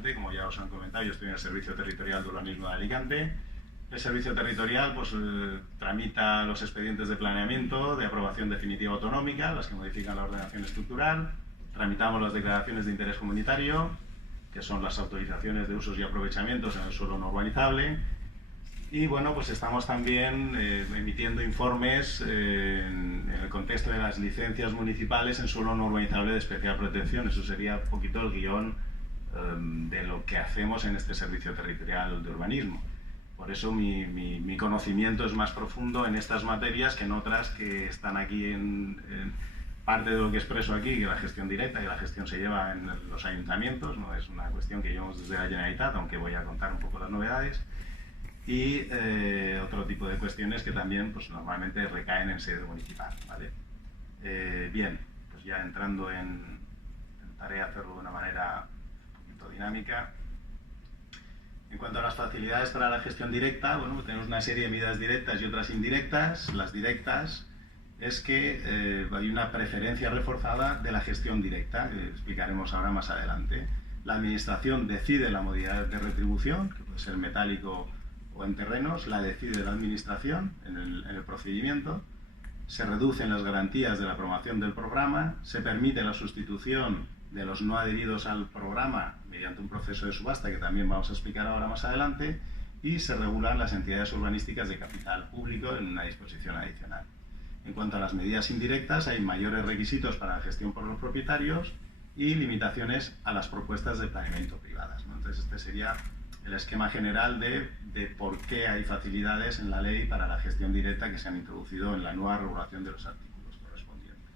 Alicante. Como ya os han comentado, yo estoy en el Servicio Territorial de Urbanismo de Alicante. El Servicio Territorial pues, tramita los expedientes de planeamiento, de aprobación definitiva autonómica, las que modifican la ordenación estructural. Tramitamos las declaraciones de interés comunitario, que son las autorizaciones de usos y aprovechamientos en el suelo no urbanizable. Y bueno, pues estamos también emitiendo informes en el contexto de las licencias municipales en suelo no urbanizable de especial protección. Eso sería un poquito el guión de lo que hacemos en este Servicio Territorial de Urbanismo. Por eso mi conocimiento es más profundo en estas materias que en otras que están aquí en parte de lo que expreso aquí, que la gestión directa y la gestión se lleva en los ayuntamientos, no es una cuestión que llevamos desde la Generalitat, aunque voy a contar un poco las novedades. Y otro tipo de cuestiones que también pues, normalmente recaen en sede municipal, ¿vale? Bien, pues ya entrando en tarea hacerlo de una manera un poquito dinámica. En cuanto a las facilidades para la gestión directa, bueno, pues tenemos una serie de medidas directas y otras indirectas. Las directas es que hay una preferencia reforzada de la gestión directa, que explicaremos ahora más adelante. La administración decide la modalidad de retribución, que puede ser metálico o en terrenos, la decide la administración en el procedimiento, se reducen las garantías de la aprobación del programa, se permite la sustitución de los no adheridos al programa mediante un proceso de subasta que también vamos a explicar ahora más adelante, y se regulan las entidades urbanísticas de capital público en una disposición adicional. En cuanto a las medidas indirectas, hay mayores requisitos para la gestión por los propietarios y limitaciones a las propuestas de planeamiento privadas, ¿no? Entonces este sería el esquema general de por qué hay facilidades en la ley para la gestión directa que se han introducido en la nueva regulación de los artículos correspondientes.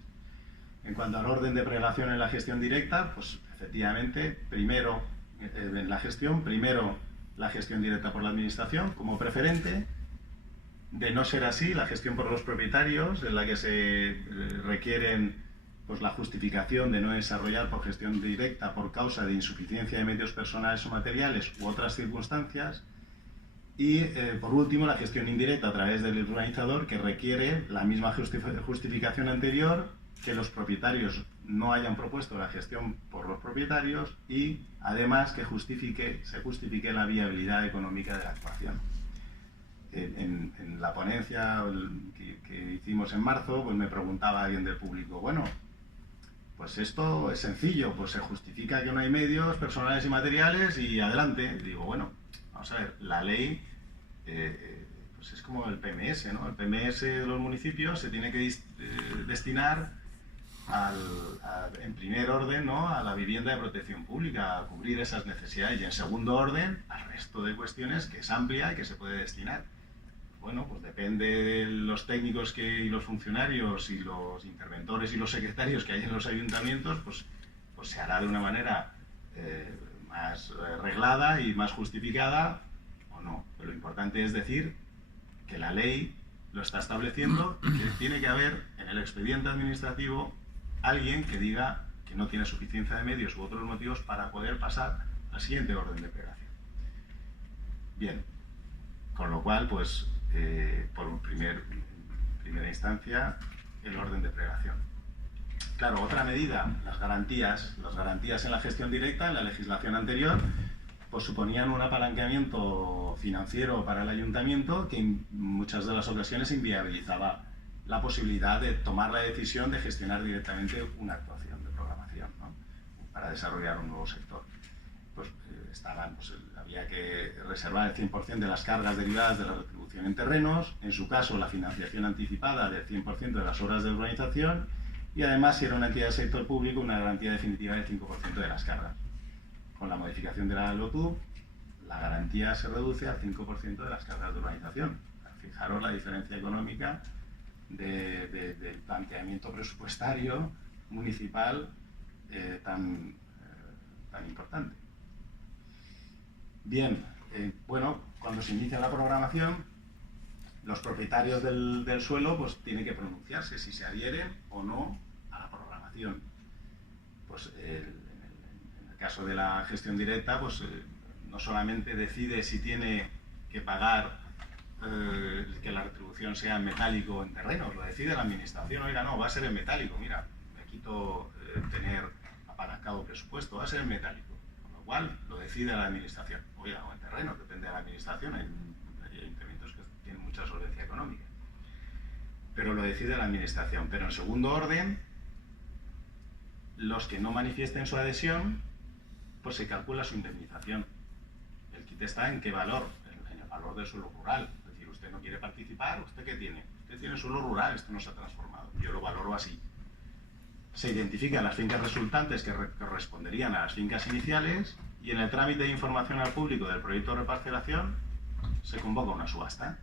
En cuanto al orden de prelación en la gestión directa, pues efectivamente, primero en la gestión, primero la gestión directa por la administración como preferente. De no ser así, la gestión por los propietarios, en la que se requieren pues, la justificación de no desarrollar por gestión directa por causa de insuficiencia de medios personales o materiales u otras circunstancias. Y, por último, la gestión indirecta a través del urbanizador, que requiere la misma justificación anterior, que los propietarios no hayan propuesto la gestión por los propietarios y, además, que se justifique la viabilidad económica de la actuación. En la ponencia que hicimos en marzo, pues me preguntaba alguien del público, bueno, pues esto es sencillo, pues se justifica que no hay medios personales y materiales y adelante. Digo, bueno, vamos a ver, la ley pues es como el PMS, ¿no? El PMS de los municipios se tiene que destinar en primer orden, ¿no?, a la vivienda de protección pública, a cubrir esas necesidades, y en segundo orden al resto de cuestiones, que es amplia y que se puede destinar. Bueno, pues depende de los técnicos y los funcionarios y los interventores y los secretarios que hay en los ayuntamientos, pues se hará de una manera más reglada y más justificada o no. Pero lo importante es decir que la ley lo está estableciendo y que tiene que haber en el expediente administrativo alguien que diga que no tiene suficiencia de medios u otros motivos para poder pasar al siguiente orden de prelación. Bien, con lo cual, pues, por primera instancia, el orden de prelación. Claro, otra medida, las garantías en la gestión directa, en la legislación anterior, pues suponían un apalancamiento financiero para el ayuntamiento que en muchas de las ocasiones inviabilizaba la posibilidad de tomar la decisión de gestionar directamente una actuación de programación, ¿no?, para desarrollar un nuevo sector. Pues había que reservar el 100% de las cargas derivadas de la retribución en terrenos, en su caso la financiación anticipada del 100% de las obras de urbanización, y además, si era una entidad del sector público, una garantía definitiva del 5% de las cargas. Con la modificación de la LOTUB, la garantía se reduce al 5% de las cargas de urbanización. Fijaros la diferencia económica del planteamiento presupuestario municipal tan importante. Bien, bueno, cuando se inicia la programación, los propietarios del suelo pues tienen que pronunciarse si se adhieren o no a la programación. Pues en el caso de la gestión directa, pues no solamente decide si tiene que pagar que la retribución sea en metálico o en terrenos, lo decide la administración. Oiga, no, va a ser en metálico, mira, me quito tener apalancado presupuesto, va a ser en metálico. Con lo cual, lo decide la administración. Oiga, o en terreno, depende de la administración, hay ayuntamientos que tienen mucha solvencia económica. Pero lo decide la administración. Pero en segundo orden, los que no manifiesten su adhesión, pues se calcula su indemnización. El kit está en qué valor, en el valor del suelo rural. Es decir, usted no quiere participar, ¿usted qué tiene? Usted tiene suelo rural, esto no se ha transformado. Yo lo valoro así. Se identifican las fincas resultantes que corresponderían a las fincas iniciales y en el trámite de información al público del proyecto de reparcelación se convoca una subasta.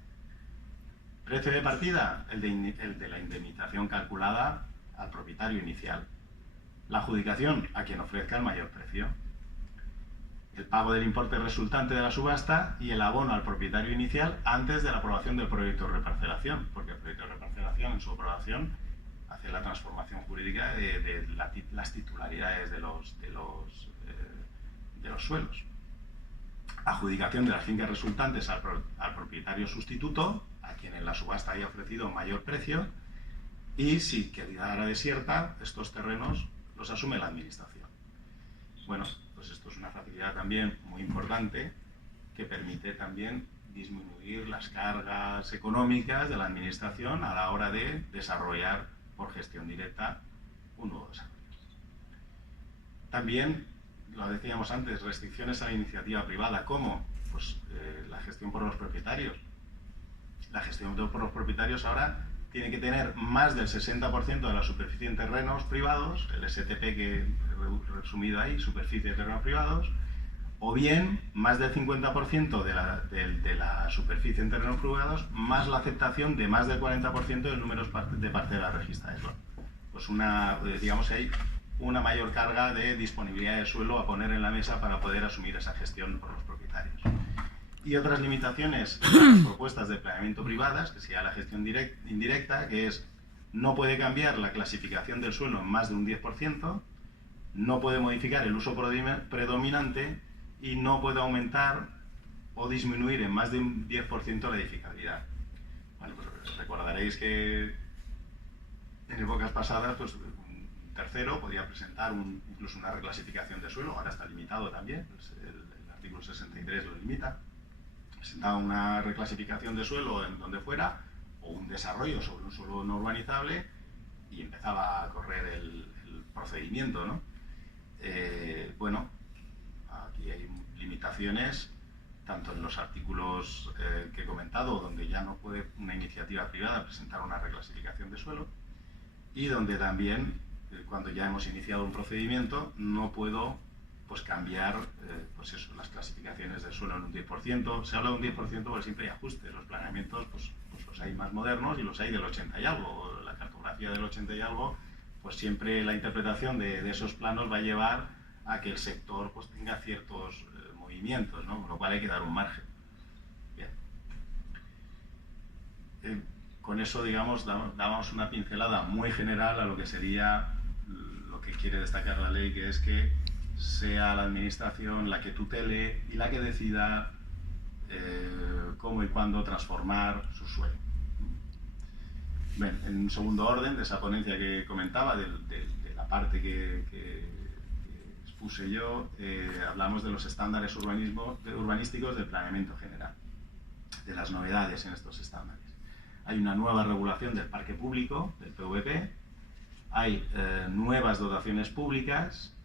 Precio de partida, el de la indemnización calculada al propietario inicial. La adjudicación a quien ofrezca el mayor precio. El pago del importe resultante de la subasta y el abono al propietario inicial antes de la aprobación del proyecto de reparcelación, porque el proyecto de reparcelación en su aprobación hace la transformación jurídica de las titularidades de los suelos. Adjudicación de las fincas resultantes al propietario sustituto, a quien en la subasta haya ofrecido mayor precio, y si quedara desierta, estos terrenos los asume la administración. Bueno, pues esto es una facilidad también muy importante que permite también disminuir las cargas económicas de la administración a la hora de desarrollar por gestión directa un nuevo desarrollo. También, lo decíamos antes, restricciones a la iniciativa privada. ¿Cómo? Pues la gestión por los propietarios. La gestión por los propietarios ahora tiene que tener más del 60% de la superficie en terrenos privados, el STP que he resumido ahí, superficie de terrenos privados, o bien más del 50% de la superficie en terrenos privados, más la aceptación de más del 40% del número de parcelas registradas. Pues digamos que hay una mayor carga de disponibilidad de suelo a poner en la mesa para poder asumir esa gestión por los propietarios. Y otras limitaciones las propuestas de planeamiento privadas, que sería la gestión indirecta, que es no puede cambiar la clasificación del suelo en más de un 10%, no puede modificar el uso predominante y no puede aumentar o disminuir en más de un 10% la edificabilidad. Bueno, pues recordaréis que en épocas pasadas pues, un tercero podía presentar incluso una reclasificación de suelo, ahora está limitado también, pues el artículo 63 lo limita. Presentaba una reclasificación de suelo en donde fuera o un desarrollo sobre un suelo no urbanizable y empezaba a correr el procedimiento, ¿no? Bueno, aquí hay limitaciones tanto en los artículos que he comentado, donde ya no puede una iniciativa privada presentar una reclasificación de suelo, y donde también, cuando ya hemos iniciado un procedimiento, no puedo pues cambiar pues eso, las clasificaciones del suelo en un 10%. Se habla de un 10% porque siempre hay ajustes. Los planeamientos pues los hay más modernos y los hay del 80 y algo. La cartografía del 80 y algo, pues siempre la interpretación de esos planos va a llevar a que el sector pues tenga ciertos movimientos, ¿no? Con lo cual hay que dar un margen. Bien. Con eso, digamos, dábamos una pincelada muy general a lo que sería lo que quiere destacar la ley, que es que sea la administración la que tutele y la que decida cómo y cuándo transformar su suelo. Bien, en un segundo orden, de esa ponencia que comentaba, de la parte que expuse yo, hablamos de los estándares urbanísticos del planeamiento general, de las novedades en estos estándares. Hay una nueva regulación del parque público, del PVP, hay nuevas dotaciones públicas,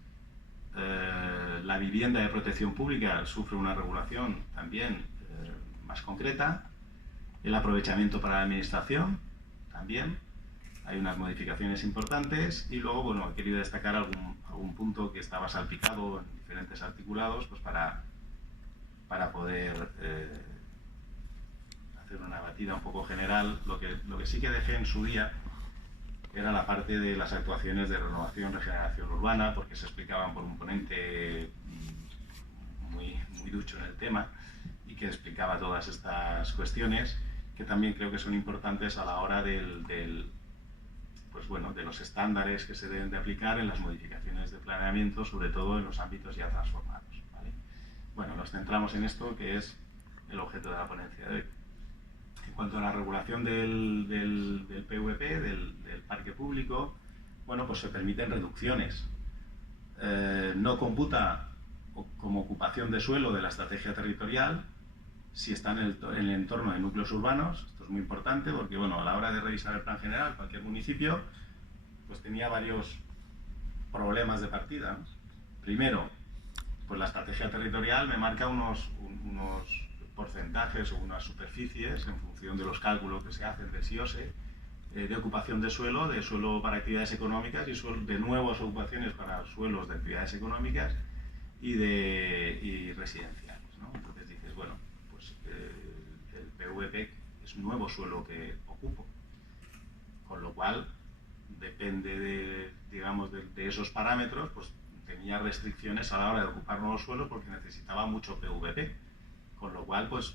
la vivienda de protección pública sufre una regulación también más concreta, el aprovechamiento para la administración también, hay unas modificaciones importantes, y luego, bueno, he querido destacar algún punto que estaba salpicado en diferentes articulados, pues para poder hacer una batida un poco general. Lo que sí que dejé en su día era la parte de las actuaciones de renovación y regeneración urbana, porque se explicaban por un ponente muy ducho en el tema y que explicaba todas estas cuestiones, que también creo que son importantes a la hora pues bueno, de los estándares que se deben de aplicar en las modificaciones de planeamiento, sobre todo en los ámbitos ya transformados, ¿vale? Bueno, nos centramos en esto, que es el objeto de la ponencia de hoy. En cuanto a la regulación del PVP, del parque público, bueno, pues se permiten reducciones. No computa como ocupación de suelo de la estrategia territorial, si está en el entorno de núcleos urbanos. Esto es muy importante porque, bueno, a la hora de revisar el plan general, cualquier municipio pues tenía varios problemas de partida, ¿no? Primero, pues la estrategia territorial me marca unos porcentajes o unas superficies en función de los cálculos que se hacen del SIOSE, de ocupación de suelo para actividades económicas y de nuevas ocupaciones para suelos de actividades económicas y residenciales, ¿no? Entonces dices, bueno, pues el PVP es un nuevo suelo que ocupo, con lo cual depende de esos parámetros, pues tenía restricciones a la hora de ocupar nuevos suelos porque necesitaba mucho PVP, con lo cual pues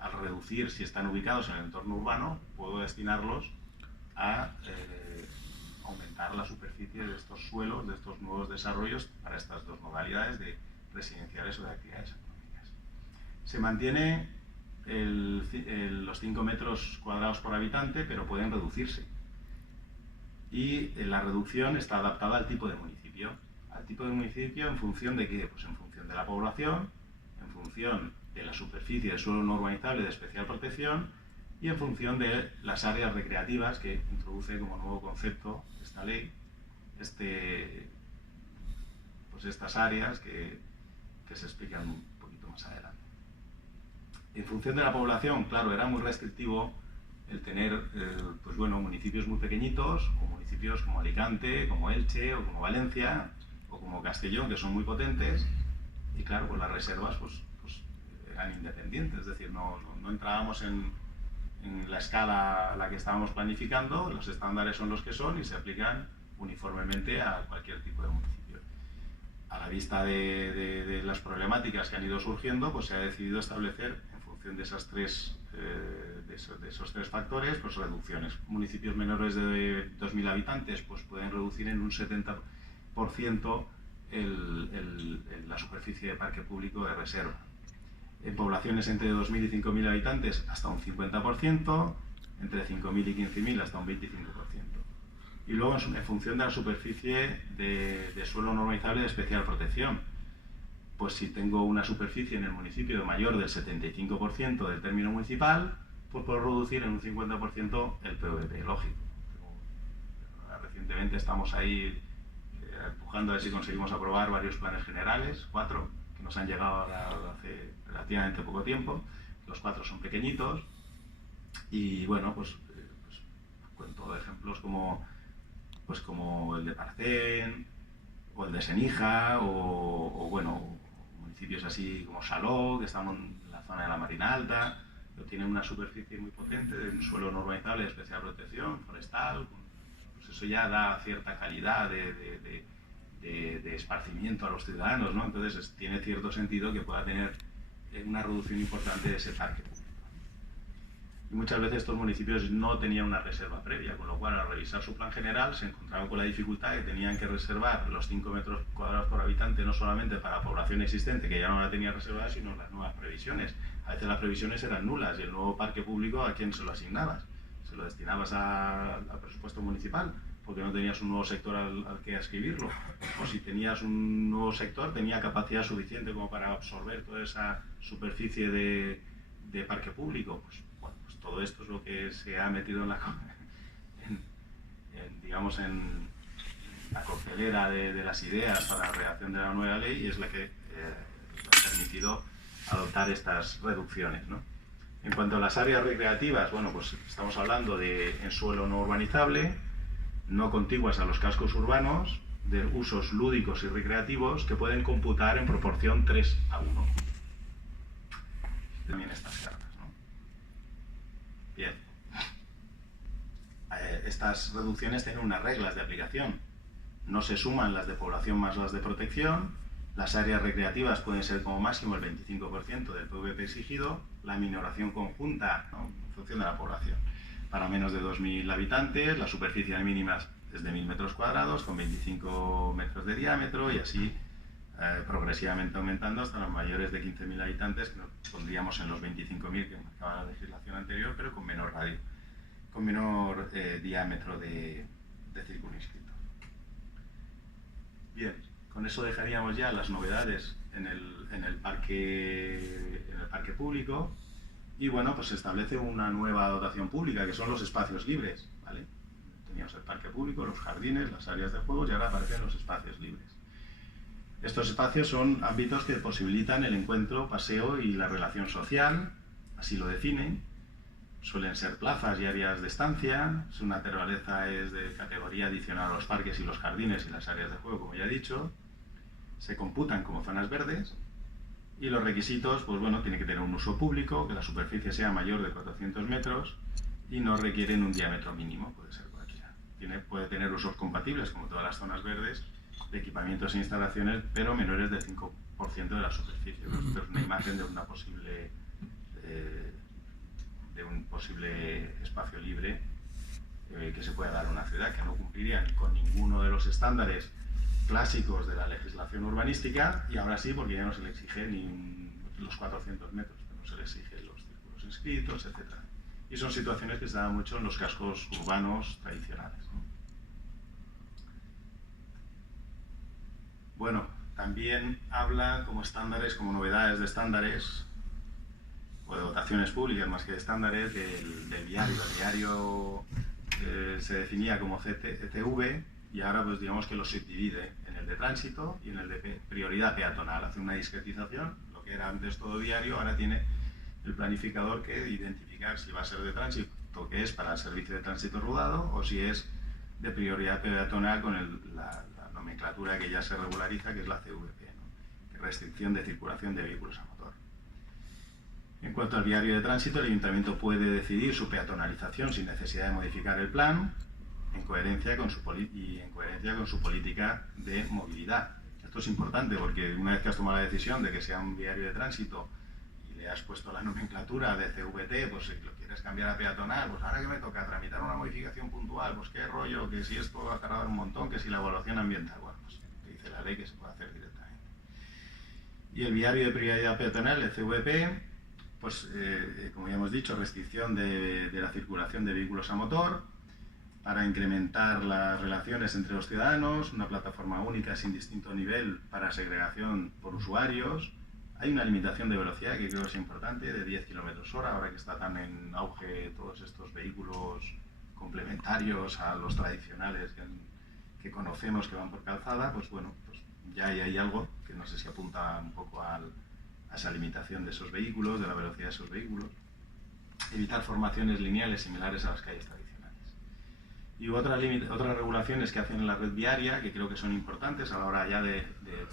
al reducir, si están ubicados en el entorno urbano, puedo destinarlos a aumentar la superficie de estos suelos, de estos nuevos desarrollos para estas dos modalidades de residenciales o de actividades económicas. Se mantiene los 5 metros cuadrados por habitante, pero pueden reducirse. Y la reducción está adaptada al tipo de municipio. Al tipo de municipio, ¿en función de qué? Pues en función de la población, en función de la superficie de suelo no urbanizable de especial protección y en función de las áreas recreativas que introduce como nuevo concepto esta ley, pues estas áreas que se explican un poquito más adelante. En función de la población, claro, era muy restrictivo el tener pues bueno, municipios muy pequeñitos o municipios como Alicante, como Elche o como Valencia o como Castellón, que son muy potentes, y claro, pues las reservas pues eran independientes, es decir, no entrábamos en la escala a la que estábamos planificando, los estándares son los que son y se aplican uniformemente a cualquier tipo de municipio. A la vista de las problemáticas que han ido surgiendo, pues se ha decidido establecer, en función de esos tres factores, pues reducciones. Municipios menores de 2.000 habitantes pues pueden reducir en un 70% la superficie de parque público de reserva. En poblaciones entre 2.000 y 5.000 habitantes hasta un 50%, entre 5.000 y 15.000 hasta un 25%. Y luego en función de la superficie de suelo no urbanizable de especial protección, pues si tengo una superficie en el municipio mayor del 75% del término municipal, pues puedo reducir en un 50% el PVP, lógico. Recientemente estamos ahí empujando a ver si conseguimos aprobar varios planes generales, 4, que nos han llegado hace relativamente poco tiempo. Los 4 son pequeñitos y bueno, pues cuento ejemplos como el de Parcén o el de Senija o bueno, municipios así como Saló, que estamos en la zona de la Marina Alta, pero tienen una superficie muy potente de un suelo no urbanizable de especial protección, forestal. Pues eso ya da cierta calidad de esparcimiento a los ciudadanos, ¿no? Entonces tiene cierto sentido que pueda tener una reducción importante de ese parque público. Y muchas veces estos municipios no tenían una reserva previa, con lo cual al revisar su plan general se encontraban con la dificultad de que tenían que reservar los 5 metros cuadrados por habitante no solamente para la población existente, que ya no la tenía reservada, sino las nuevas previsiones. A veces las previsiones eran nulas y el nuevo parque público, ¿a quién se lo asignabas? Se lo destinabas al presupuesto municipal, porque no tenías un nuevo sector al que adscribirlo. O si tenías un nuevo sector, tenía capacidad suficiente como para absorber toda esa superficie de parque público. Pues bueno, pues todo esto es lo que se ha metido en la coctelera de las ideas para la redacción de la nueva ley, y es la que ha permitido adoptar estas reducciones, ¿no? En cuanto a las áreas recreativas, bueno, pues estamos hablando en suelo no urbanizable, no contiguas a los cascos urbanos, de usos lúdicos y recreativos que pueden computar en proporción 3:1. También estas cartas, ¿no? Bien. Estas reducciones tienen unas reglas de aplicación. No se suman las de población más las de protección. Las áreas recreativas pueden ser como máximo el 25% del PVP exigido. La minoración conjunta, ¿no?, en función de la población. Para menos de 2.000 habitantes, la superficie mínima es de 1.000 metros cuadrados, con 25 metros de diámetro, y así progresivamente aumentando hasta los mayores de 15.000 habitantes, que nos pondríamos en los 25.000 que marcaba la legislación anterior, pero con menor radio, con menor diámetro de circunscrito. Bien, Con eso dejaríamos ya las novedades en el parque público y bueno, pues se establece una nueva dotación pública que son los espacios libres, ¿vale? Teníamos el parque público, los jardines, las áreas de juegos y ahora aparecen los espacios libres. Estos espacios son ámbitos que posibilitan el encuentro, paseo y la relación social, así lo definen. Suelen ser plazas y áreas de estancia, su naturaleza es de categoría adicional a los parques y los jardines y las áreas de juego, como ya he dicho. Se computan como zonas verdes y los requisitos, pues bueno, tiene que tener un uso público, que la superficie sea mayor de 400 metros y no requieren un diámetro mínimo, puede ser cualquiera. Puede tener usos compatibles, como todas las zonas verdes, de equipamientos e instalaciones, pero menores del 5% de la superficie. Esto es una imagen de un posible espacio libre que se puede dar a una ciudad, que no cumpliría con ninguno de los estándares clásicos de la legislación urbanística, y ahora sí, porque ya no se le exige ni los 400 metros, no se le exigen los círculos inscritos, etc. Y son situaciones que se dan mucho en los cascos urbanos tradicionales, ¿no? Bueno, también habla como estándares, como novedades de estándares, o de dotaciones públicas más que de estándares, del viario. El viario se definía como CTV y ahora pues digamos que lo subdivide en el de tránsito y en el de prioridad peatonal. Hace una discretización, lo que era antes todo viario, ahora tiene el planificador que identificar si va a ser de tránsito, que es para el servicio de tránsito rodado, o si es de prioridad peatonal con la nomenclatura que ya se regulariza, que es la CVP, ¿no? Que restricción de circulación de vehículos a motor. En cuanto al viario de tránsito, el Ayuntamiento puede decidir su peatonalización sin necesidad de modificar el plan, en coherencia con su política de movilidad. Esto es importante porque una vez que has tomado la decisión de que sea un viario de tránsito y le has puesto la nomenclatura de CVT, pues si lo quieres cambiar a peatonal, pues ahora que me toca tramitar una modificación puntual, pues qué rollo, que si esto va a tardar un montón, que si la evaluación ambiental, bueno, pues te dice la ley que se puede hacer directamente. Y el viario de prioridad peatonal, el CVP, pues como ya hemos dicho, restricción de la circulación de vehículos a motor, para incrementar las relaciones entre los ciudadanos, una plataforma única sin distinto nivel para segregación por usuarios. Hay una limitación de velocidad que creo que es importante, de 10 km/h, ahora que está tan en auge todos estos vehículos complementarios a los tradicionales que conocemos que van por calzada, pues bueno, pues ya hay algo que no sé si apunta un poco a esa limitación de esos vehículos, de la velocidad de esos vehículos. Evitar formaciones lineales similares a las calles tradicionales. Y otras regulaciones que hacen en la red viaria, que creo que son importantes a la hora ya de que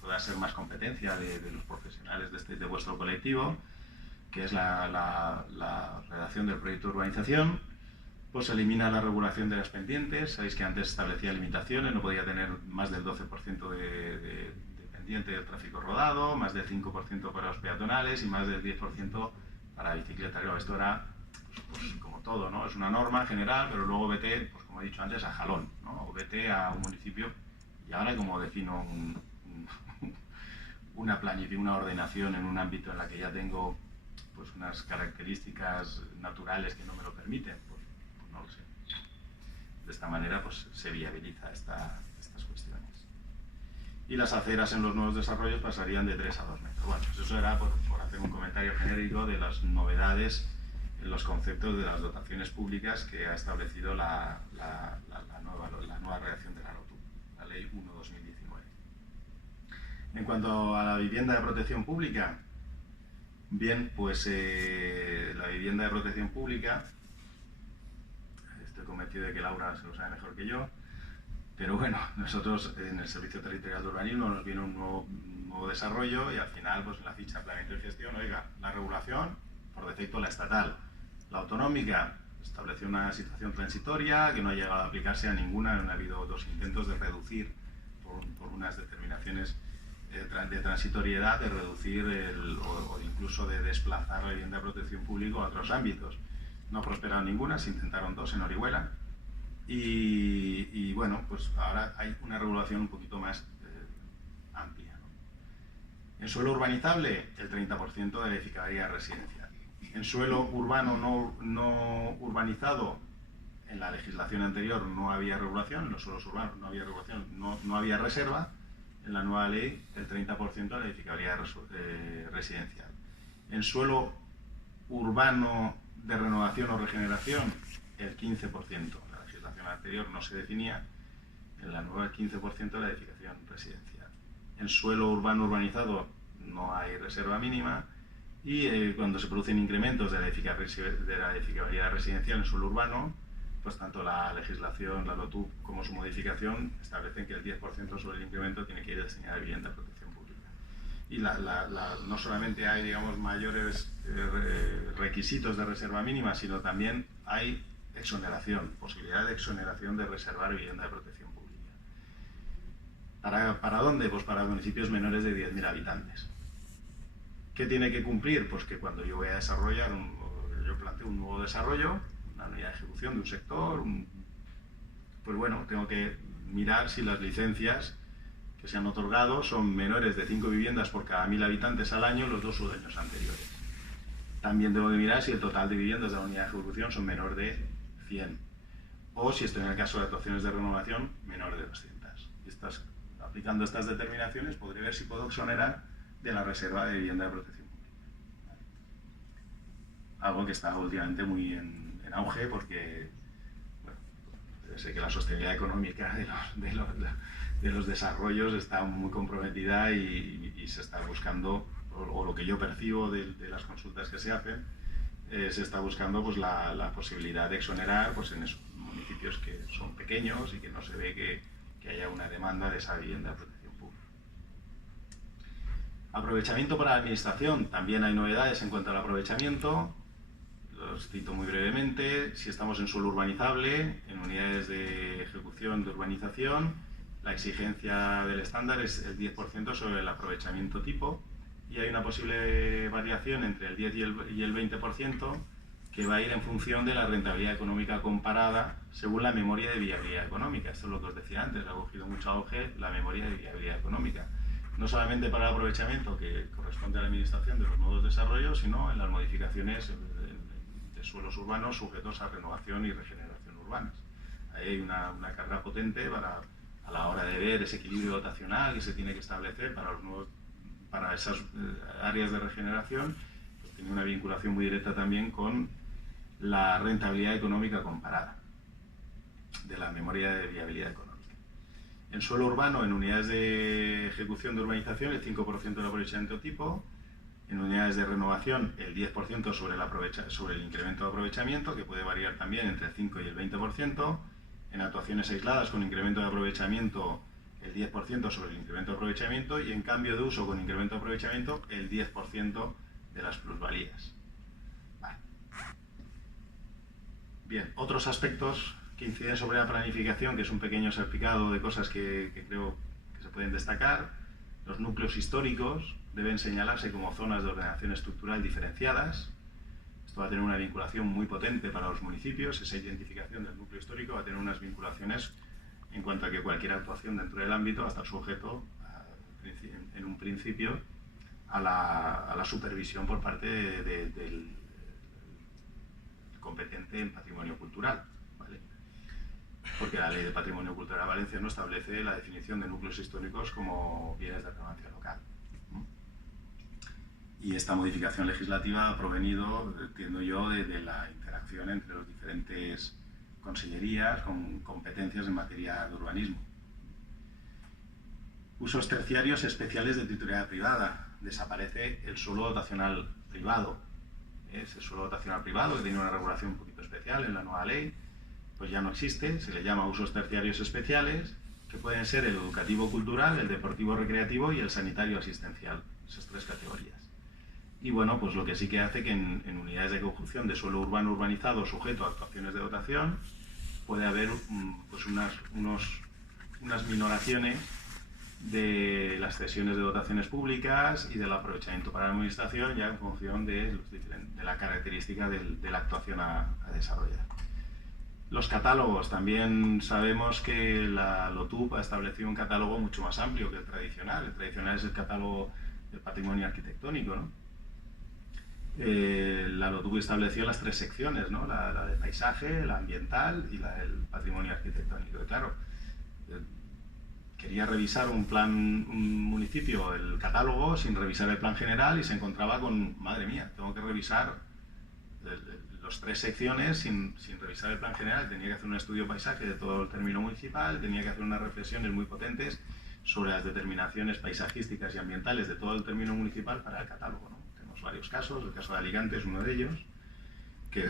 pueda ser más competencia de los profesionales de vuestro colectivo, que es la redacción del proyecto de urbanización. Pues elimina la regulación de las pendientes. Sabéis que antes establecía limitaciones, no podía tener más del 12% de pendiente del tráfico rodado, más del 5% para los peatonales y más del 10% para bicicletas. Claro, esto era pues como todo, ¿no? Es una norma general, pero luego vete, pues como he dicho antes, a jalón, ¿no? O vete a un municipio y ahora como defino una ordenación en un ámbito en la que ya tengo pues unas características naturales que no me lo permiten, pues no lo sé. De esta manera pues se viabiliza estas cuestiones. Y las aceras en los nuevos desarrollos pasarían de 3 a 2 metros. Bueno, pues eso era por hacer un comentario genérico de las novedades en los conceptos de las dotaciones públicas que ha establecido la nueva redacción de la LOTU, la Ley 1/2019. En cuanto a la vivienda de protección pública, bien, pues la vivienda de protección pública, estoy convencido de que Laura se lo sabe mejor que yo, pero bueno, nosotros en el Servicio Territorial de Urbanismo nos viene un nuevo desarrollo y al final, pues en la ficha de planeamiento y gestión, oiga, la regulación, por defecto la estatal. La autonómica estableció una situación transitoria que no ha llegado a aplicarse a ninguna. Ha habido 2 intentos de reducir, por unas determinaciones de transitoriedad, de reducir o incluso de desplazar la vivienda de protección pública a otros ámbitos. No ha prosperado ninguna, se intentaron 2 en Orihuela y bueno, pues ahora hay una regulación un poquito más amplia, ¿no? En suelo urbanizable, el 30% de edificaría residencial. En suelo urbano no urbanizado, en la legislación anterior no había regulación, en los suelos urbanos no había regulación, no había reserva. En la nueva ley el 30% de la edificabilidad residencial. En suelo urbano de renovación o regeneración, el 15%. La legislación anterior no se definía, en la nueva el 15% de la edificación residencial. En suelo urbano urbanizado no hay reserva mínima, y cuando se producen incrementos de la edificabilidad residencial en suelo urbano, pues tanto la legislación, la LOTUP, como su modificación establecen que el 10% sobre el incremento tiene que ir destinado a vivienda de protección pública. Y no solamente hay, digamos, mayores requisitos de reserva mínima, sino también hay exoneración, posibilidad de exoneración de reservar vivienda de protección pública. ¿Para dónde? Pues para municipios menores de 10.000 habitantes. ¿Qué tiene que cumplir? Pues que cuando yo voy a desarrollar, yo planteo un nuevo desarrollo, una unidad de ejecución de un sector, pues bueno, tengo que mirar si las licencias que se han otorgado son menores de 5 viviendas por cada 1.000 habitantes al año los 2 años anteriores. También debo de mirar si el total de viviendas de la unidad de ejecución son menor de 100, o si estoy en el caso de actuaciones de renovación, menor de 200. Aplicando estas determinaciones podré ver si puedo exonerar de la reserva de vivienda de protección pública. Algo que está últimamente muy en auge, porque bueno, sé que la sostenibilidad económica de los desarrollos está muy comprometida, y se está buscando, o lo que yo percibo de las consultas que se hacen, se está buscando pues la posibilidad de exonerar pues en esos municipios que son pequeños y que no se ve que haya una demanda de esa vivienda de protección pública. Aprovechamiento para la administración. También hay novedades en cuanto al aprovechamiento. Los cito muy brevemente. Si estamos en suelo urbanizable, en unidades de ejecución de urbanización, la exigencia del estándar es el 10% sobre el aprovechamiento tipo, y hay una posible variación entre el 10 y el 20% que va a ir en función de la rentabilidad económica comparada según la memoria de viabilidad económica. Esto es lo que os decía antes, ha cogido mucho auge la memoria de viabilidad económica. No solamente para el aprovechamiento, que corresponde a la administración de los nuevos desarrollos, sino en las modificaciones de suelos urbanos sujetos a renovación y regeneración urbanas. Ahí hay una carga potente a la hora de ver ese equilibrio dotacional que se tiene que establecer para esas áreas de regeneración. Pues tiene una vinculación muy directa también con la rentabilidad económica comparada de la memoria de viabilidad económica. En suelo urbano, en unidades de ejecución de urbanización, el 5% del aprovechamiento tipo. En unidades de renovación, el 10% sobre el incremento de aprovechamiento, que puede variar también entre el 5 y el 20%. En actuaciones aisladas con incremento de aprovechamiento, el 10% sobre el incremento de aprovechamiento, y en cambio de uso con incremento de aprovechamiento, el 10% de las plusvalías. Vale. Bien, otros aspectos que inciden sobre la planificación, que es un pequeño salpicado de cosas que creo que se pueden destacar. Los núcleos históricos deben señalarse como zonas de ordenación estructural diferenciadas. Esto va a tener una vinculación muy potente para los municipios. Esa identificación del núcleo histórico va a tener unas vinculaciones en cuanto a que cualquier actuación dentro del ámbito va a estar sujeto, en un principio, a la supervisión por parte del competente en patrimonio cultural, ¿vale? Porque la Ley de Patrimonio Cultural Valenciano establece la definición de núcleos históricos como bienes de relevancia local. Y esta modificación legislativa ha provenido, entiendo yo, de la interacción entre las diferentes consellerías con competencias en materia de urbanismo. Usos terciarios especiales de titularidad privada. Desaparece el suelo dotacional privado. Ese suelo dotacional privado, que tiene una regulación un poquito especial en la nueva ley, pues ya no existe. Se le llama usos terciarios especiales, que pueden ser el educativo-cultural, el deportivo-recreativo y el sanitario-asistencial. Esas tres categorías. Y bueno, pues lo que sí que hace que en unidades de ejecución de suelo urbano urbanizado sujeto a actuaciones de dotación puede haber pues unas minoraciones de las cesiones de dotaciones públicas y del aprovechamiento para la administración, ya en función de la característica de la actuación a desarrollar. Los catálogos. También sabemos que la LOTUP ha establecido un catálogo mucho más amplio que el tradicional. El tradicional es el catálogo del patrimonio arquitectónico, ¿no? la LOTUB estableció las 3 secciones, ¿no? La de paisaje, la ambiental y la del patrimonio arquitectónico. Y claro, quería revisar un municipio, el catálogo, sin revisar el plan general, y se encontraba con, madre mía, tengo que revisar las 3 secciones sin revisar el plan general. Tenía que hacer un estudio paisaje de todo el término municipal, tenía que hacer unas reflexiones muy potentes sobre las determinaciones paisajísticas y ambientales de todo el término municipal para el catálogo, ¿no? Tenemos varios casos, el caso de Alicante es uno de ellos, que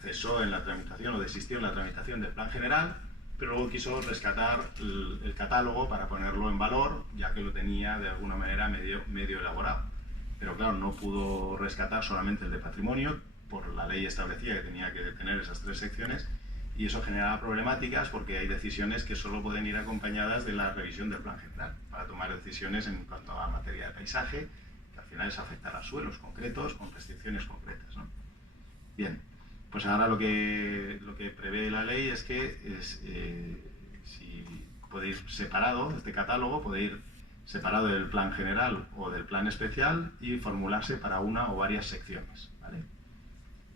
cesó en la tramitación o desistió en la tramitación del plan general, pero luego quiso rescatar el catálogo para ponerlo en valor, ya que lo tenía de alguna manera medio elaborado. Pero claro, no pudo rescatar solamente el de patrimonio, por la ley establecía que tenía que tener esas 3 secciones, y eso generaba problemáticas porque hay decisiones que solo pueden ir acompañadas de la revisión del plan general, para tomar decisiones en cuanto a materia de paisaje, que al final es afectar a suelos concretos con restricciones concretas, ¿no? Bien, pues ahora lo que prevé la ley es que si puede ir separado este catálogo, puede ir separado del plan general o del plan especial y formularse para una o varias secciones, ¿vale?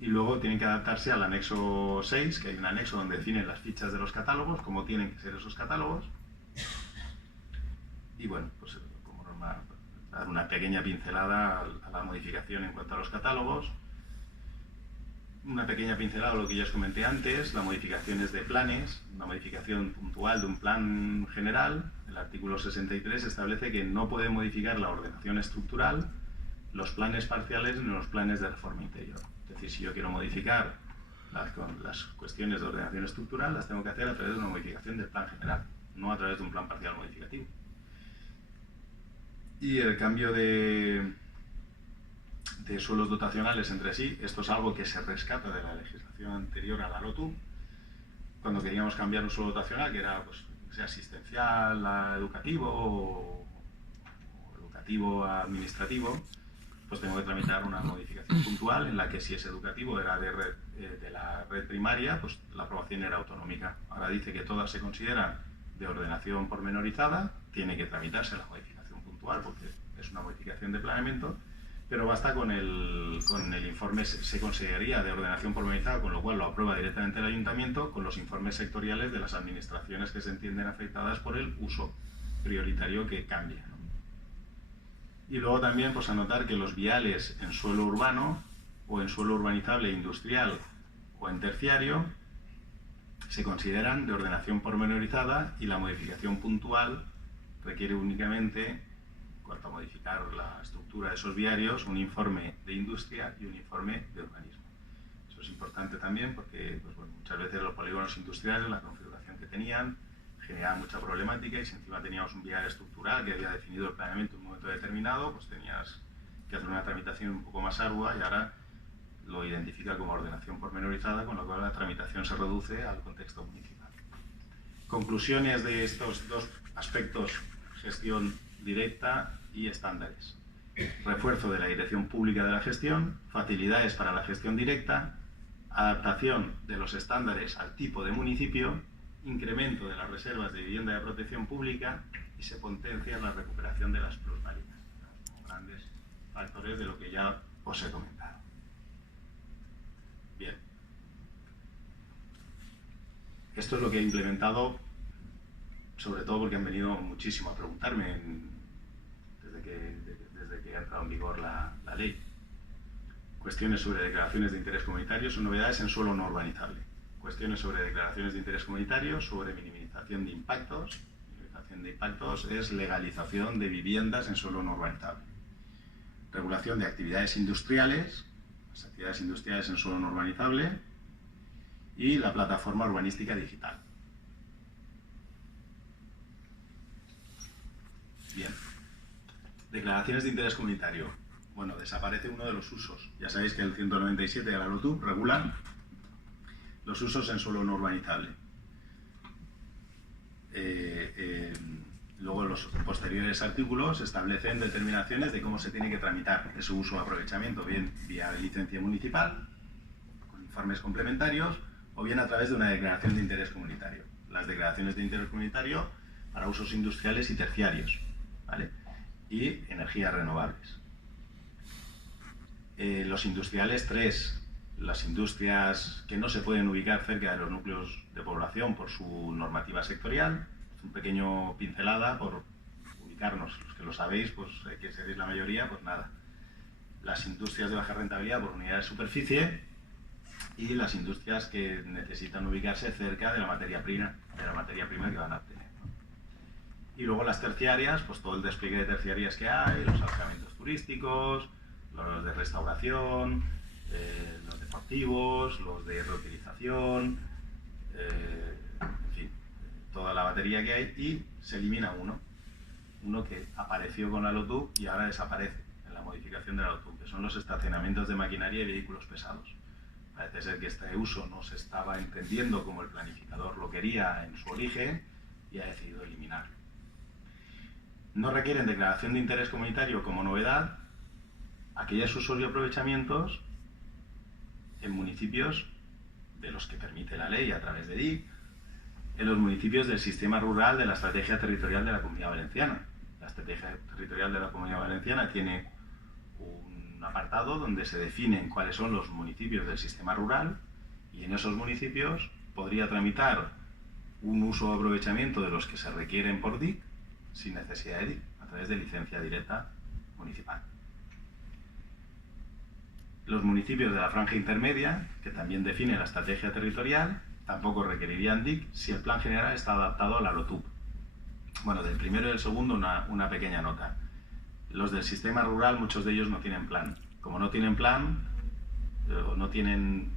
Y luego tienen que adaptarse al anexo 6, que hay un anexo donde definen las fichas de los catálogos, cómo tienen que ser esos catálogos. Y bueno, pues como normal, dar una pequeña pincelada a la modificación en cuanto a los catálogos. Una pequeña pincelada a lo que ya os comenté antes, las modificaciones de planes, una modificación puntual de un plan general. El artículo 63 establece que no puede modificar la ordenación estructural, los planes parciales ni los planes de reforma interior. Es decir, si yo quiero modificar las cuestiones de ordenación estructural, las tengo que hacer a través de una modificación del plan general, no a través de un plan parcial modificativo. Y el cambio de suelos dotacionales entre sí, esto es algo que se rescata de la legislación anterior a la LOTUB, cuando queríamos cambiar un suelo dotacional, que era, pues, sea asistencial a educativo o educativo a administrativo, pues tengo que tramitar una modificación puntual en la que, si ese educativo era de la red primaria, pues la aprobación era autonómica. Ahora dice que todas se consideran de ordenación pormenorizada, tiene que tramitarse la modificación puntual porque es una modificación de planeamiento, pero basta con el informe, se consideraría de ordenación pormenorizada, con lo cual lo aprueba directamente el ayuntamiento, con los informes sectoriales de las administraciones que se entienden afectadas por el uso prioritario que cambia, ¿no? Y luego también, pues, anotar que los viales en suelo urbano o en suelo urbanizable industrial o en terciario se consideran de ordenación pormenorizada, y la modificación puntual requiere únicamente, en cuanto a modificar la estructura de esos viarios, un informe de industria y un informe de urbanismo. Eso es importante también porque, pues, bueno, muchas veces los polígonos industriales, la configuración que tenían, generaba mucha problemática, y si encima teníamos un vial estructural que había definido el planeamiento en un momento determinado, pues tenías que hacer una tramitación un poco más ardua, y ahora lo identifica como ordenación pormenorizada, con lo cual la tramitación se reduce al contexto municipal. Conclusiones de estos 2 aspectos: gestión directa y estándares. Refuerzo de la dirección pública de la gestión, facilidades para la gestión directa, adaptación de los estándares al tipo de municipio, incremento de las reservas de vivienda de protección pública, y se potencia la recuperación de las plusvalías. Como grandes factores de lo que ya os he comentado. Bien. Esto es lo que he implementado, sobre todo porque han venido muchísimo a preguntarme desde que ha entrado en vigor la ley. Cuestiones sobre declaraciones de interés comunitario son novedades en suelo no urbanizable. Cuestiones sobre declaraciones de interés comunitario, sobre minimización de impactos. Minimización de impactos es legalización de viviendas en suelo no urbanizable. Regulación de actividades industriales, las actividades industriales en suelo no urbanizable, y la plataforma urbanística digital. Bien. Declaraciones de interés comunitario. Bueno, desaparece uno de los usos. Ya sabéis que el 197 de la LOTUB regula los usos en suelo no urbanizable. Luego los posteriores artículos establecen determinaciones de cómo se tiene que tramitar ese uso o aprovechamiento, bien vía licencia municipal, con informes complementarios, o bien a través de una declaración de interés comunitario. Las declaraciones de interés comunitario para usos industriales y terciarios, ¿vale? Y energías renovables. Los industriales, 3. Las industrias que no se pueden ubicar cerca de los núcleos de población por su normativa sectorial. Un pequeño pincelada por ubicarnos. Los que lo sabéis, pues que seréis la mayoría, pues nada. Las industrias de baja rentabilidad por unidad de superficie y las industrias que necesitan ubicarse cerca de la materia prima que van a obtener. Y luego las terciarias, pues todo el despliegue de terciarias que hay, los alojamientos turísticos, los de restauración, los deportivos, los de reutilización, en fin, toda la batería que hay, y se elimina uno que apareció con la LOTUB y ahora desaparece en la modificación de la LOTUB, que son los estacionamientos de maquinaria y vehículos pesados. Parece ser que este uso no se estaba entendiendo como el planificador lo quería en su origen y ha decidido eliminarlo. No requieren declaración de interés comunitario como novedad aquellos usos y aprovechamientos en municipios de los que permite la ley a través de DIC, en los municipios del sistema rural de la Estrategia Territorial de la Comunidad Valenciana. La Estrategia Territorial de la Comunidad Valenciana tiene un apartado donde se definen cuáles son los municipios del sistema rural y en esos municipios podría tramitar un uso o aprovechamiento de los que se requieren por DIC sin necesidad de DIC, a través de licencia directa municipal. Los municipios de la franja intermedia, que también define la estrategia territorial, tampoco requerirían DIC si el plan general está adaptado a la LOTUB. Bueno, del primero y del segundo una pequeña nota. Los del sistema rural, muchos de ellos no tienen plan. Como no tienen plan, no tienen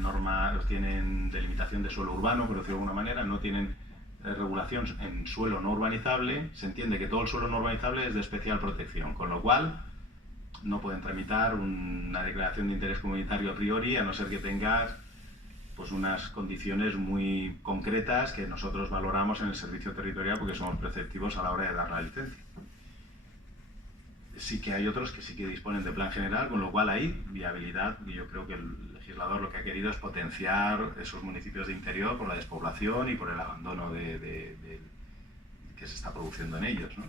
norma, tienen delimitación de suelo urbano, por decirlo de alguna manera, no tienen regulación en suelo no urbanizable, se entiende que todo el suelo no urbanizable es de especial protección, con lo cual no pueden tramitar una declaración de interés comunitario a priori, a no ser que tengas pues unas condiciones muy concretas que nosotros valoramos en el servicio territorial porque somos preceptivos a la hora de dar la licencia. Sí que hay otros que sí que disponen de plan general, con lo cual hay viabilidad, y yo creo que el legislador lo que ha querido es potenciar esos municipios de interior por la despoblación y por el abandono que se está produciendo en ellos, ¿no?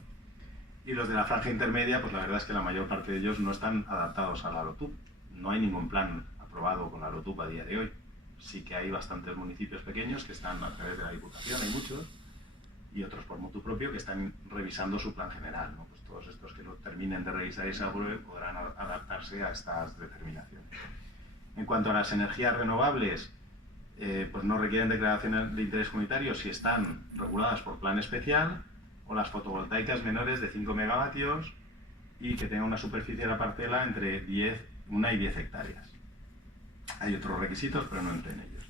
Y los de la franja intermedia, pues la verdad es que la mayor parte de ellos no están adaptados a la LOTUB. No hay ningún plan aprobado con la LOTUB a día de hoy. Sí que hay bastantes municipios pequeños que están a través de la Diputación, hay muchos, y otros por motu propio que están revisando su plan general, ¿no? Pues todos estos que lo terminen de revisar y se aprueben podrán adaptarse a estas determinaciones. En cuanto a las energías renovables, pues no requieren declaración de interés comunitario si están reguladas por plan especial, o las fotovoltaicas menores de 5 megavatios y que tengan una superficie de la parcela entre 1 y 10 hectáreas. Hay otros requisitos, pero no entren ellos.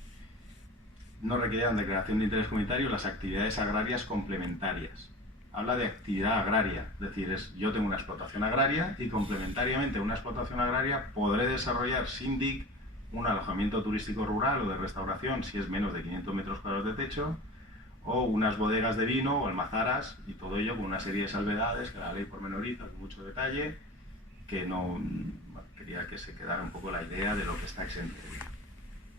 No requieren declaración de interés comunitario las actividades agrarias complementarias. Habla de actividad agraria, es decir, yo tengo una explotación agraria y complementariamente a una explotación agraria podré desarrollar sin DIC un alojamiento turístico rural o de restauración si es menos de 500 metros cuadrados de techo, o unas bodegas de vino o almazaras, y todo ello con una serie de salvedades que la ley pormenoriza con mucho detalle, que no quería que se quedara un poco la idea de lo que está exento.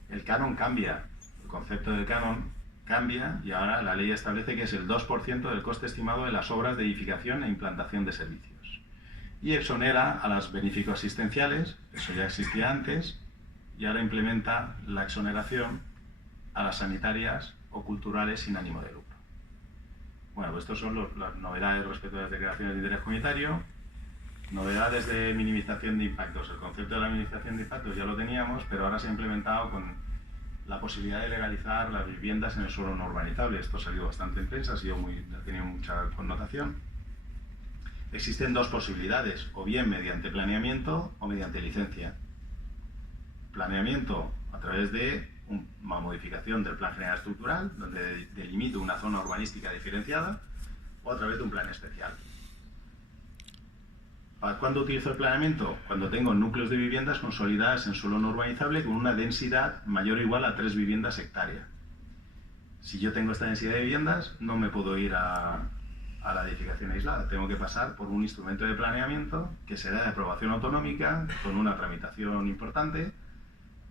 El canon cambia, el concepto del canon cambia y ahora la ley establece que es el 2% del coste estimado de las obras de edificación e implantación de servicios. Y exonera a las beneficio-asistenciales, eso ya existía antes, y ahora implementa la exoneración a las sanitarias o culturales sin ánimo de lucro. Bueno, pues estos son las novedades respecto a las declaraciones de interés comunitario. Novedades de minimización de impactos. El concepto de la minimización de impactos ya lo teníamos, pero ahora se ha implementado con la posibilidad de legalizar las viviendas en el suelo no urbanizable. Esto ha salido bastante en prensa, ha tenido mucha connotación. Existen dos posibilidades, o bien mediante planeamiento o mediante licencia. Planeamiento a través de una modificación del plan general estructural, donde delimito una zona urbanística diferenciada, o a través de un plan especial. ¿Para cuándo utilizo el planeamiento? Cuando tengo núcleos de viviendas consolidadas en suelo no urbanizable con una densidad mayor o igual a 3 viviendas hectárea. Si yo tengo esta densidad de viviendas, no me puedo ir a la edificación aislada. Tengo que pasar por un instrumento de planeamiento que será de aprobación autonómica, con una tramitación importante,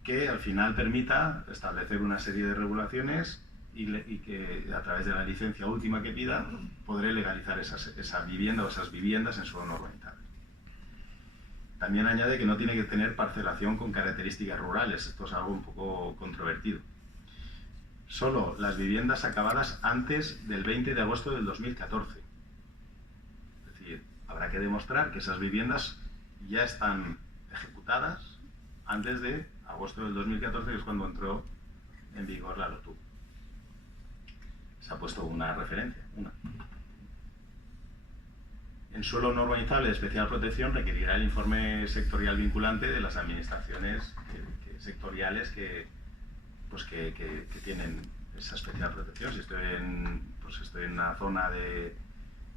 que al final permita establecer una serie de regulaciones y que a través de la licencia última que pida pues, podré legalizar esa vivienda o esas viviendas en suelo no urbanizable. También añade que no tiene que tener parcelación con características rurales. Esto es algo un poco controvertido. Solo las viviendas acabadas antes del 20 de agosto del 2014. Es decir, habrá que demostrar que esas viviendas ya están ejecutadas antes de agosto del 2014, que es cuando entró en vigor la LOTU. Se ha puesto una referencia, una. En suelo no urbanizable de especial protección requerirá el informe sectorial vinculante de las administraciones sectoriales que tienen esa especial protección. Si estoy en una zona de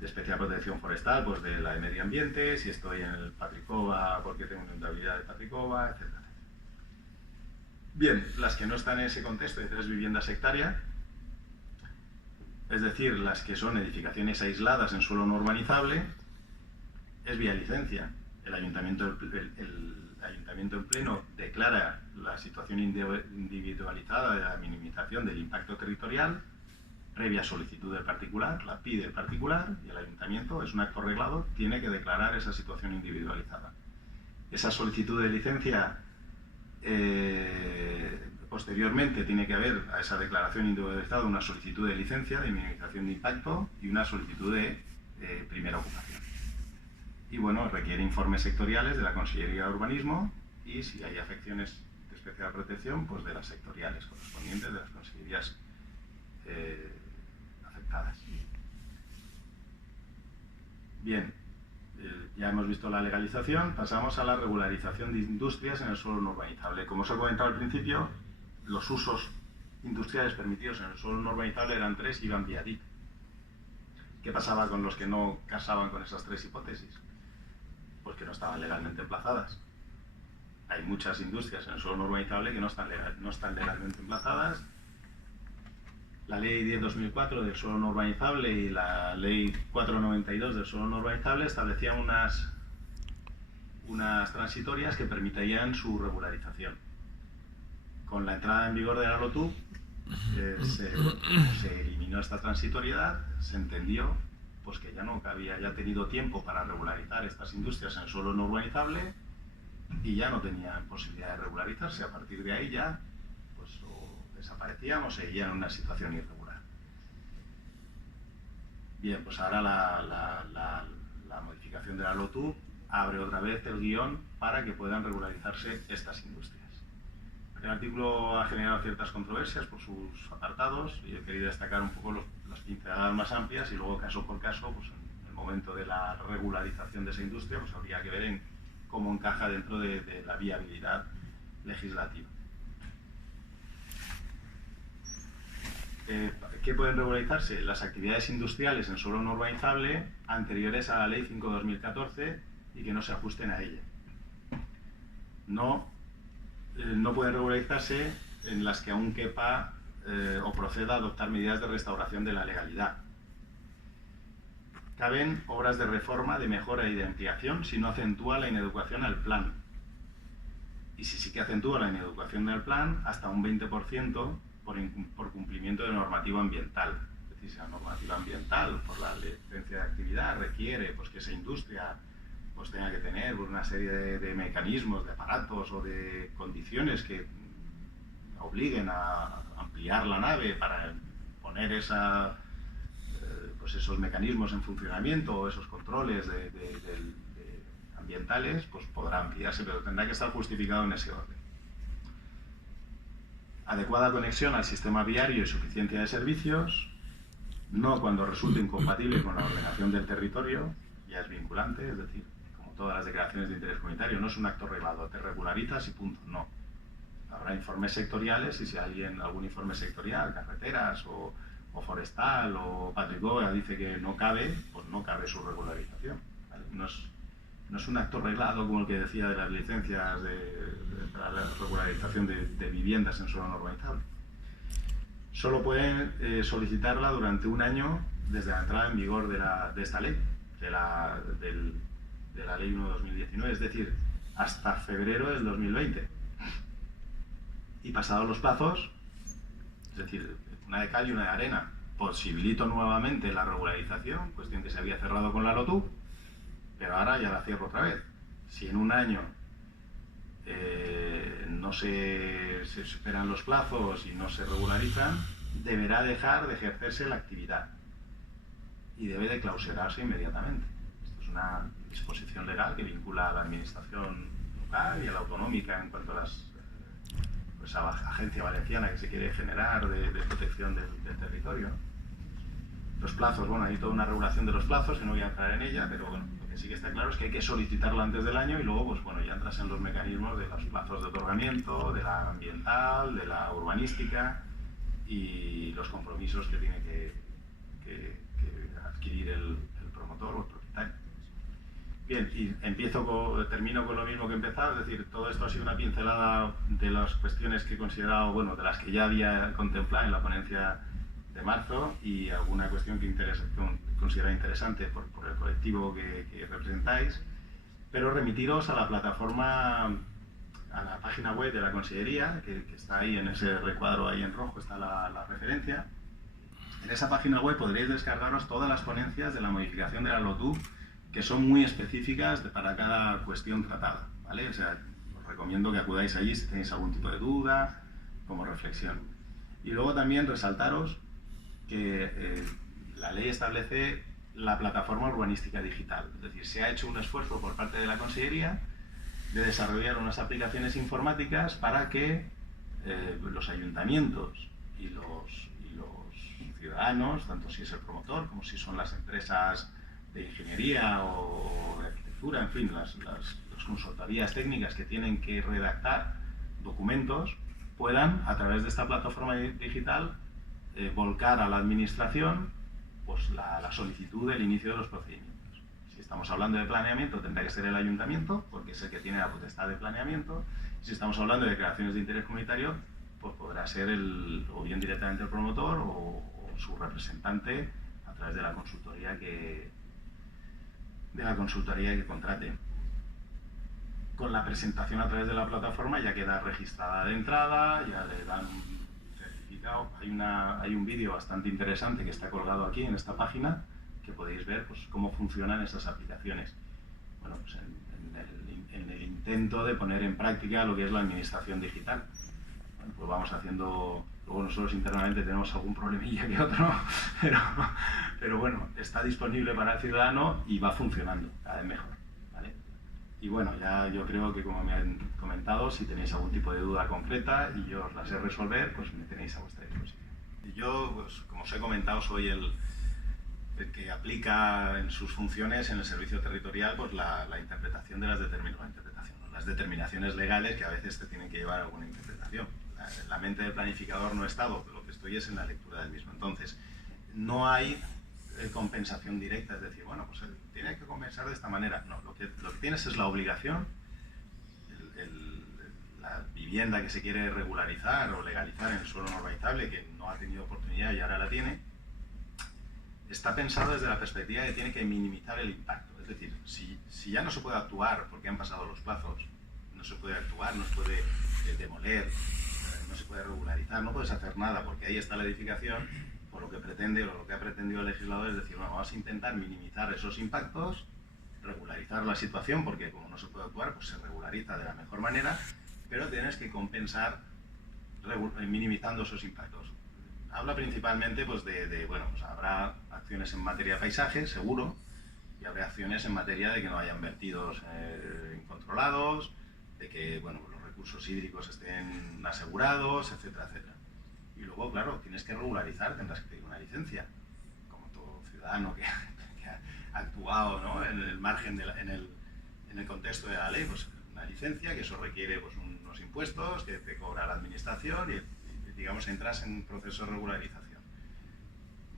especial protección forestal, pues de la de medio ambiente. Si estoy en el Patricova, porque tengo una inundabilidad de Patricova, etc. Bien, las que no están en ese contexto de 3 viviendas hectárea, es decir, las que son edificaciones aisladas en suelo no urbanizable, es vía licencia. El ayuntamiento en pleno declara la situación individualizada de la minimización del impacto territorial, previa solicitud del particular, la pide el particular y el ayuntamiento, es un acto reglado, tiene que declarar esa situación individualizada. Esa solicitud de licencia, posteriormente tiene que haber a esa declaración individualizada una solicitud de licencia de minimización de impacto y una solicitud de primera ocupación. Y bueno, requiere informes sectoriales de la Consellería de Urbanismo y si hay afecciones de especial protección, pues de las sectoriales correspondientes de las consellerías afectadas. Bien, ya hemos visto la legalización, pasamos a la regularización de industrias en el suelo no urbanizable. Como os he comentado al principio, los usos industriales permitidos en el suelo no urbanizable eran 3 y iban vía DIC. ¿Qué pasaba con los que no casaban con esas 3 hipótesis? Pues que no estaban legalmente emplazadas. Hay muchas industrias en el suelo no urbanizable que no están legalmente emplazadas. La Ley 10/2004 del suelo no urbanizable y la Ley 492 del suelo no urbanizable establecían unas transitorias que permitirían su regularización. Con la entrada en vigor de la LOTU se eliminó esta transitoriedad, se entendió pues que ya no había tenido tiempo para regularizar estas industrias en suelo no urbanizable y ya no tenían posibilidad de regularizarse. A partir de ahí ya pues o desaparecían o seguían en una situación irregular. Bien, pues ahora la modificación de la LOTU abre otra vez el guión para que puedan regularizarse estas industrias. El artículo ha generado ciertas controversias por sus apartados y he querido destacar un poco las pinceladas más amplias y luego caso por caso, pues en el momento de la regularización de esa industria, pues habría que ver en cómo encaja dentro de la viabilidad legislativa. ¿Qué pueden regularizarse? Las actividades industriales en suelo no urbanizable anteriores a la Ley 5/2014 y que no se ajusten a ella. No pueden regularizarse en las que aún quepa o proceda a adoptar medidas de restauración de la legalidad. Caben obras de reforma, de mejora y de ampliación si no acentúa la inadecuación al plan. Y si sí que acentúa la inadecuación del plan, hasta un 20% por cumplimiento de normativa ambiental. Es decir, si la normativa ambiental por la licencia de actividad requiere pues, que esa industria pues, tenga que tener una serie de mecanismos, de aparatos o de condiciones que obliguen a ampliar la nave para poner pues esos mecanismos en funcionamiento o esos controles ambientales, pues podrá ampliarse, pero tendrá que estar justificado en ese orden. Adecuada conexión al sistema viario y suficiencia de servicios, no cuando resulte incompatible con la ordenación del territorio, ya es vinculante, es decir, como todas las declaraciones de interés comunitario, no es un acto reglado, te regularizas y punto, no. Habrá informes sectoriales y si algún informe sectorial, carreteras o forestal o Patricova dice que no cabe, pues no cabe su regularización, ¿vale? No es un acto reglado como el que decía de las licencias para la regularización de viviendas en suelo no urbanizable. Solo pueden solicitarla durante un año desde la entrada en vigor de esta ley, de la Ley 1/2019, es decir, hasta febrero del 2020. Y pasados los plazos, es decir, una de cal y una de arena, posibilito nuevamente la regularización, cuestión que se había cerrado con la LOTU, pero ahora ya la cierro otra vez. Si en un año no se superan los plazos y no se regularizan, deberá dejar de ejercerse la actividad y debe de clausurarse inmediatamente. Esto es una disposición legal que vincula a la administración local y a la autonómica en cuanto a la agencia valenciana que se quiere generar de protección del territorio. Los plazos, bueno, hay toda una regulación de los plazos, que no voy a entrar en ella, pero bueno, lo que sí que está claro es que hay que solicitarlo antes del año y luego, pues bueno, ya entras en los mecanismos de los plazos de otorgamiento, de la ambiental, de la urbanística y los compromisos que tiene que adquirir el promotor o el propietario. Bien, y termino con lo mismo que he empezado, es decir, todo esto ha sido una pincelada de las cuestiones que he considerado, bueno, de las que ya había contemplado en la ponencia de marzo y alguna cuestión que considera interesante por el colectivo que representáis, pero remitiros a la plataforma, a la página web de la Consellería, que está ahí en ese recuadro ahí en rojo, está la referencia. En esa página web podréis descargaros todas las ponencias de la modificación de la LOTU, que son muy específicas para cada cuestión tratada, ¿vale? O sea, os recomiendo que acudáis allí si tenéis algún tipo de duda, como reflexión. Y luego también resaltaros que la ley establece la plataforma urbanística digital, es decir, se ha hecho un esfuerzo por parte de la Consellería de desarrollar unas aplicaciones informáticas para que los ayuntamientos y los ciudadanos, tanto si es el promotor como si son las empresas de ingeniería o de arquitectura, en fin, las consultorías técnicas que tienen que redactar documentos, puedan, a través de esta plataforma digital, volcar a la administración pues, la solicitud del inicio de los procedimientos. Si estamos hablando de planeamiento, tendrá que ser el ayuntamiento, porque es el que tiene la potestad de planeamiento. Si estamos hablando de declaraciones de interés comunitario, pues podrá ser o bien directamente el promotor o su representante a través de la consultoría que contrate. Con la presentación a través de la plataforma ya queda registrada de entrada, ya le dan un certificado. Hay un vídeo bastante interesante que está colgado aquí en esta página que podéis ver pues, cómo funcionan esas aplicaciones. Bueno, pues en el intento de poner en práctica lo que es la administración digital. Bueno, pues vamos haciendo. Luego nosotros internamente tenemos algún problemilla que otro, pero bueno, está disponible para el ciudadano y va funcionando cada vez mejor, ¿vale? Y bueno, ya yo creo que como me han comentado, si tenéis algún tipo de duda concreta y yo os la sé resolver, pues me tenéis a vuestra disposición. Y yo, pues, como os he comentado, soy el que aplica en sus funciones en el servicio territorial pues la interpretación de las determinaciones legales que a veces te tienen que llevar alguna interpretación. La mente del planificador no he estado, lo que estoy es en la lectura del mismo. Entonces, no hay compensación directa, es decir, bueno, pues tiene que compensar de esta manera. No, lo que tienes es la obligación, la vivienda que se quiere regularizar o legalizar en el suelo no urbanizable, que no ha tenido oportunidad y ahora la tiene, está pensado desde la perspectiva de que tiene que minimizar el impacto. Es decir, si ya no se puede actuar porque han pasado los plazos, no se puede actuar, no se puede demoler, no se puede regularizar, no puedes hacer nada porque ahí está la edificación, por lo que pretende o lo que ha pretendido el legislador es decir, bueno, vamos a intentar minimizar esos impactos, regularizar la situación porque como no se puede actuar, pues se regulariza de la mejor manera, pero tienes que compensar minimizando esos impactos. Habla principalmente pues, bueno, pues habrá acciones en materia de paisaje, seguro, y habrá acciones en materia de que no hayan vertidos incontrolados, de que bueno, los recursos hídricos estén asegurados, etcétera, etcétera. Y luego, claro, tienes que regularizar, tendrás que pedir una licencia, como todo ciudadano que ha actuado, ¿no? en el margen, en el contexto de la ley, pues una licencia, que eso requiere pues, unos impuestos que te cobra la administración y digamos, entras en un proceso de regularización.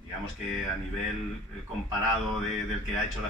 Digamos que a nivel comparado del que ha hecho la